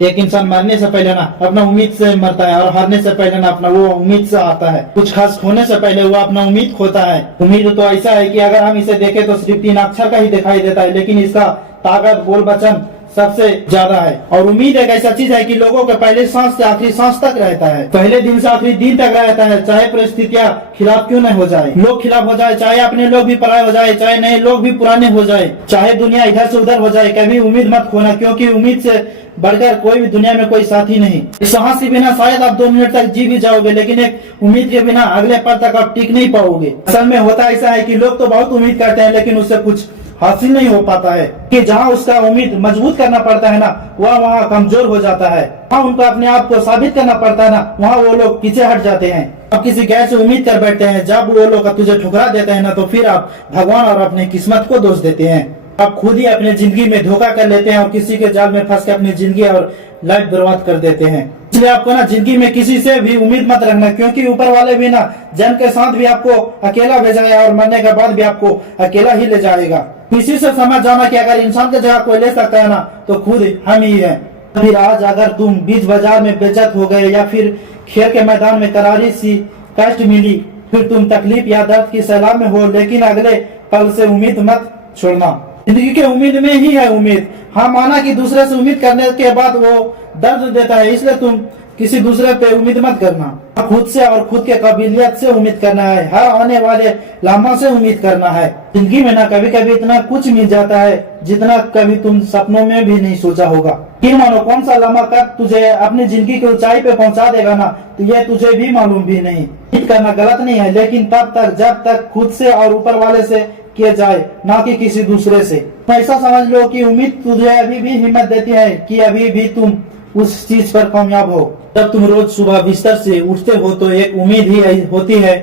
एक इंसान मरने से पहले ना अपना उम्मीद से मरता है और हारने से पहले ना अपना वो उम्मीद से आता है। कुछ खास खोने से पहले वो अपना उम्मीद खोता है। उम्मीद तो ऐसा है कि अगर हम इसे देखें तो सिर्फ 3 अक्षर का ही दिखाई देता है, लेकिन इसका ताकत बोल वचन सबसे ज्यादा है। और उम्मीद एक ऐसा चीज है कि लोगों के पहले सांस से आखिरी सांस तक रहता है, पहले दिन से आखिरी दिन तक रहता है, चाहे परिस्थितियां खिलाफ क्यों न हो जाए, लोग खिलाफ हो जाए, चाहे अपने लोग भी पराये हो जाए, चाहे नए लोग भी पुराने हो जाए, चाहे दुनिया इधर से उधर हो जाए, कभी उम्मीद मत खोना, क्योंकि उम्मीद से बढ़कर कोई भी दुनिया में कोई साथी नहीं। इस सांस के बिना शायद आप 2 मिनट तक जी भी जाओगे, लेकिन एक उम्मीद के बिना अगले पल तक आप टिक नहीं पाओगे। असल में होता ऐसा है कि लोग तो बहुत उम्मीद करते हैं, लेकिन उससे कुछ हासिल नहीं हो पाता है। कि जहाँ उसका उम्मीद मजबूत करना पड़ता है ना, वहाँ कमजोर हो जाता है। हाँ, उनको अपने आप को साबित करना पड़ता है ना, वहाँ वो लोग पीछे हट जाते हैं। अब किसी गैर से उम्मीद कर बैठते हैं, जब वो लोग तुझे ठुकरा देते हैं ना, तो फिर आप भगवान और अपनी किस्मत को दोष देते हैं। आप खुद ही अपने जिंदगी में धोखा कर लेते हैं और किसी के जाल में फंस के अपनी जिंदगी और लाइफ बर्बाद कर देते हैं। इसलिए आपको ना जिंदगी में किसी से भी उम्मीद मत रखना, क्योंकि ऊपर वाले भी ना जन्म के साथ भी आपको अकेला भेजा है और मरने के बाद भी आपको अकेला ही ले जाएगा। किसी से समझ जाना कि अगर इंसान की जगह कोई ले सकता है ना, तो खुद हम ही है। फिर आज अगर तुम बीच बाजार में बेइज्जत हो गए या फिर खेल के मैदान में करारी सी कष्ट मिली, फिर तुम तकलीफ या दर्द की सैलाब में हो, लेकिन अगले पल से उम्मीद मत छोड़ना। जिंदगी के उम्मीद में ही है उम्मीद। हाँ, माना कि दूसरे से उम्मीद करने के बाद वो दर्द देता है, इसलिए तुम किसी दूसरे पे उम्मीद मत करना। खुद से और खुद के काबिलियत से उम्मीद करना है, हर आने वाले लम्हा से उम्मीद करना है। जिंदगी में ना कभी कभी इतना कुछ मिल जाता है जितना कभी तुम सपनों में भी नहीं सोचा होगा। कि मानो कौन सा लम्हा कब तुझे अपनी जिंदगी की ऊंचाई पे पहुंचा देगा ना, तो ये तुझे भी मालूम भी नहीं। उम्मीद करना गलत नहीं है, लेकिन तब तक जब तक खुद से और ऊपर वाले से किया जाए, ना कि किसी दूसरे से। ऐसा समझ लो कि उम्मीद तुझे अभी भी हिम्मत देती है कि अभी भी तुम उस चीज पर कामयाब हो। जब तुम रोज सुबह बिस्तर से उठते हो तो एक उम्मीद ही होती है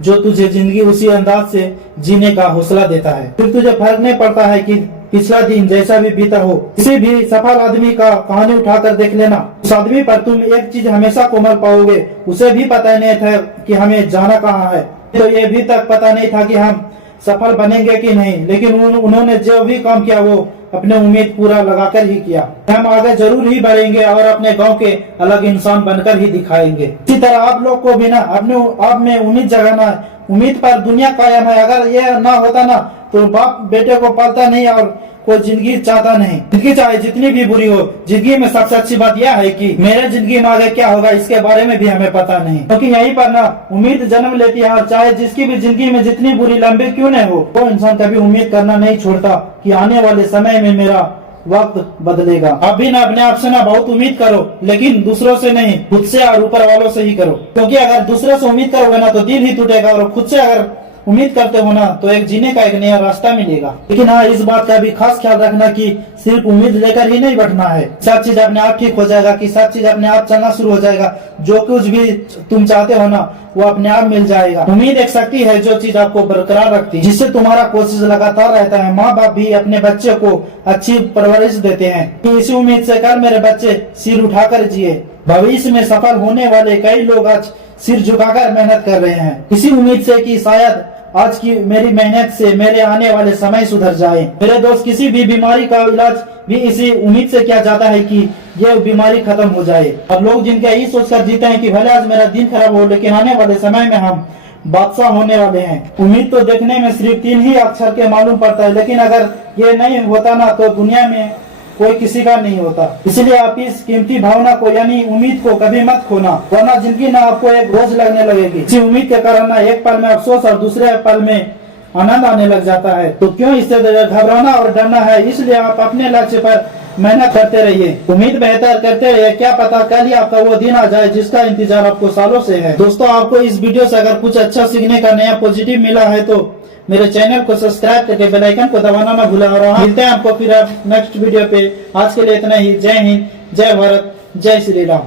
जो तुझे जिंदगी उसी अंदाज से जीने का हौसला देता है। फिर तुझे फर्क नहीं पड़ता है कि पिछला दिन जैसा भी बीता हो। किसी भी सफल आदमी का कहानी उठाकर देख लेना, उस आदमी पर तुम एक चीज हमेशा कोमल पाओगे, उसे भी पता नहीं था कि हमें जाना कहाँ है, तो ये भी तक पता नहीं था कि हम सफल बनेंगे कि नहीं, लेकिन उन्होंने जो भी काम किया वो अपने उम्मीद पूरा लगाकर ही किया। हम आगे जरूर ही बढ़ेंगे और अपने गांव के अलग इंसान बनकर ही दिखाएंगे। इसी तरह आप लोग को भी ना अपने आप में उम्मीद जगाना है। उम्मीद पर दुनिया कायम है। अगर ये ना होता ना, तो बाप बेटे को पालता नहीं और कोई जिंदगी चाहता नहीं। जिंदगी चाहे जितनी भी बुरी हो, जिंदगी में सबसे अच्छी बात यह है कि मेरे जिंदगी में आगे क्या होगा इसके बारे में भी हमें पता नहीं, क्योंकि यहीं पर ना उम्मीद जन्म लेती है। और चाहे जिसकी भी जिंदगी में जितनी बुरी लंबी क्यों न हो, वो इंसान कभी उम्मीद करना नहीं छोड़ता कि आने वाले समय में मेरा वक्त बदलेगा। अब भी ना अपने आप से ना बहुत उम्मीद करो, लेकिन दूसरों से नहीं, खुद से और ऊपर वालों से ही करो। क्योंकि अगर दूसरों से उम्मीद करोगे ना तो दिल ही टूटेगा, और खुद से अगर उम्मीद करते हो ना तो एक जीने का एक नया रास्ता मिलेगा। लेकिन हाँ, इस बात का भी खास ख्याल रखना कि सिर्फ उम्मीद लेकर ही नहीं बैठना है। सब चीज अपने आप ठीक हो जाएगा, कि सब चीज अपने आप चलना शुरू हो जाएगा। जो कुछ भी तुम चाहते हो ना वो अपने आप मिल जाएगा। उम्मीद एक शक्ति है जो चीज आपको बरकरार रखती है, जिससे तुम्हारा कोशिश लगातार रहता है। माँ बाप भी अपने बच्चे को अच्छी परवरिश देते हैं कि इसी उम्मीद से कल मेरे बच्चे सिर उठाकर जिए। भविष्य में सफल होने वाले कई लोग आज सिर झुकाकर मेहनत कर रहे हैं, इसी उम्मीद से कि शायद आज की मेरी मेहनत से मेरे आने वाले समय सुधर जाए। मेरे दोस्त, किसी भी बीमारी का इलाज भी इसी उम्मीद से किया जाता है कि ये बीमारी खत्म हो जाए। और लोग जिनके यही सोचकर जीते हैं कि भले आज मेरा दिन खराब हो, लेकिन आने वाले समय में हम बादशाह होने वाले हैं। उम्मीद तो देखने में सिर्फ 3 ही अक्षर के मालूम पड़ता है, लेकिन अगर ये नहीं होता ना तो दुनिया में कोई किसी का नहीं होता। इसलिए आप इस कीमती भावना को यानी उम्मीद को कभी मत खोना, वरना जिंदगी ना आपको एक बोझ लगने लगेगी। इसी उम्मीद के कारण ना एक पल में अफसोस और दूसरे पल में आनंद आने लग जाता है। तो क्यों इससे घबराना और डरना है? इसलिए आप अपने लक्ष्य पर मेहनत करते रहिए, उम्मीद बेहतर करते रहिए। क्या पता कल ही आपका वो दिन आ जाए जिसका इंतजार आपको सालों से है। दोस्तों, आपको इस वीडियो से अगर कुछ अच्छा सीखने का नया पॉजिटिव मिला है तो मेरे चैनल को सब्सक्राइब करके बेल आइकन को दबाना ना भूलें। और मिलते हैं आपको फिर नेक्स्ट वीडियो पे। आज के लिए इतना ही। जय हिंद, जय भारत, जय श्री राम।